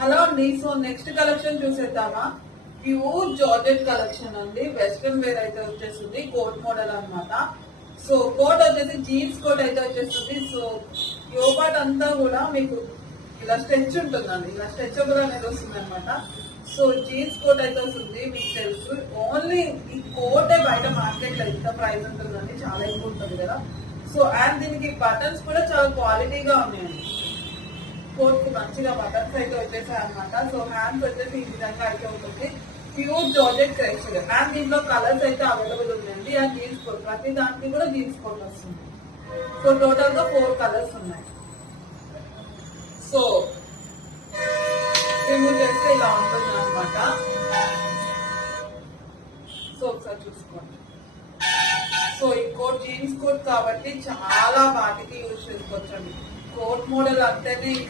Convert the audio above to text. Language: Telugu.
హలో అండి. సో నెక్స్ట్ కలెక్షన్ చూసేద్దామా. ప్యూర్ జార్జెట్ కలెక్షన్ అండి. వెస్ట్రన్ వేర్ అయితే వచ్చేస్తుంది, కోట్ మోడల్ అన్నమాట. సో కోట్ వచ్చేసి జీన్స్ కోట్ అయితే వచ్చేస్తుంది. సో యోపాట్ అంతా కూడా మీకు ఇలా స్ట్రెచ్ ఉంటుందండి, ఇలా స్ట్రెచబుల్ అనేది వస్తుంది అనమాట. సో జీన్స్ కోట్ అయితే వస్తుంది, మీకు తెలుసు. ఓన్లీ ఈ కోటే బయట మార్కెట్ లో ఎంత ప్రైస్ ఉంటుందండి, చాలా ఎక్కువ ఉంటుంది కదా. సో అండ్ దీనికి బటన్స్ కూడా చాలా క్వాలిటీగా ఉన్నాయండి. కోట్ కి మంచిగా బటన్స్ అయితే వచ్చేసాయి అనమాట. సో హ్యాండ్స్ వచ్చేసి ఈ విధంగా అయితే ఉంటుంది. ప్యూర్ జార్జెట్ క్రైస్డ్ అండ్ దీంట్లో కలర్స్ అయితే అవైలబుల్ ఉన్నాయండి. అండ్ జీన్స్ కోట్ ప్రతి దానికి కూడా జీన్స్ కోట్ వస్తుంది. సో టోటల్ గా 4 కలర్స్ ఉన్నాయి. సో రిమూవ్ చేస్తే ఇలా ఉంటుంది అనమాట. సో ఒకసారి చూసుకోండి. సో ఈ కోట్ జీన్స్ కోట్ కాబట్టి చాలా వాటికి యూజ్ చేసుకోవచ్చండి. కోట్ మోడల్ అంటేనే ఈ